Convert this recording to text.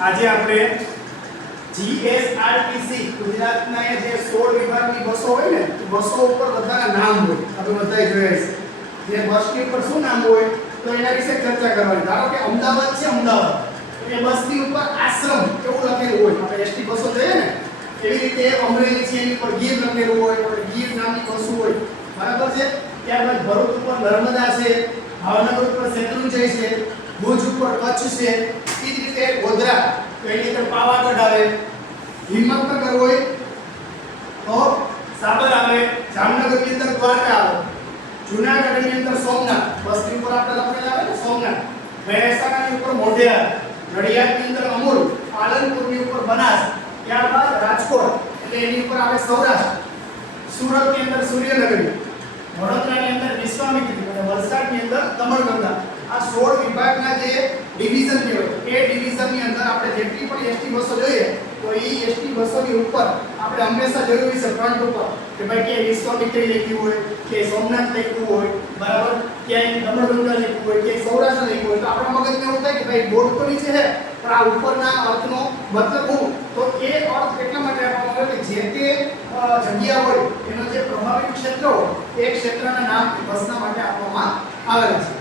આજે આપણે જીએસઆરટીસી ગુજરાતના જે 16 વિભાગની બસો હોય ને, બસો ઉપર બધાના નામ હોય. આપણે બધાએ જોયા છે. જે બસની ઉપર શું નામ હોય તો એના વિશે ચર્ચા કરવાની. ધારો કે અમદાવાદ છે, અમદાવાદ એ બસની ઉપર આશ્રમ એવું લખેલું હોય. આપણે એસટી બસો જોઈએ ને એવી રીતે અમરેલી છે એની ઉપર ગીર લખેલું હોય, આપણે ગીર નામની બસો હોય. બરાબર છે. ત્યારબાદ ભરૂચ ઉપર નર્મદા છે, ભાવનગર ઉપર શેત્રુંજય છે, ભુજ ઉપર કચ્છ છે, એ જ રીતે ગોધરા તો એની અંદર પાવાગઢ આવે, હિંમતનગર હોય તો સાબર આવે, જામનગરની અંદર દ્વારકા આવે, જૂનાગઢની અંદર સોમનાથ બસની ઉપર આપણે લખેલા આવે ને સોમનાથ, મહેસાણાની ઉપર મોઢેરા, નડિયાદની અંદર અમૂલ, પાલનપુરની ઉપર બનાસ, ત્યારબાદ રાજકોટ એટલે એની ઉપર આવે સૌરાષ્ટ્ર, સુરતની અંદર સૂર્યનગરી, વડોદરાની અંદર વિશ્વામિત્રી અને વલસાડની અંદર દમણગંગા. આ 16 વિભાગના જે ડિવિઝન કહેવાય એ ડિવિઝનની અંદર આપણે જેટલી પણ એસટી બસો જોઈએ તો એ એસટી બસોની ઉપર આપણે હંમેશા જોયું છે ફ્રન્ટ ઉપર કે ભાઈ કે વિશ્વામિત્રી લખ્યું હોય કે સોમનાથ લખ્યું હોય, બરાબર, ક્યાંય દમણગંગા લખ્યું હોય કે સૌરાષ્ટ્ર લખ્યું હોય તો આપણા મગજને એવું થાય કે ભાઈ બોર્ડ તો નીચે છે પણ આ ઉપરના અર્થનો મતલબ શું? તો એ અર્થ એટલા માટે આપવામાં આવે કે જે તે જગ્યા હોય એનો જે પ્રભાવિત ક્ષેત્ર હોય એ ક્ષેત્રના નામ બસના માટે આપવામાં આવેલા છે.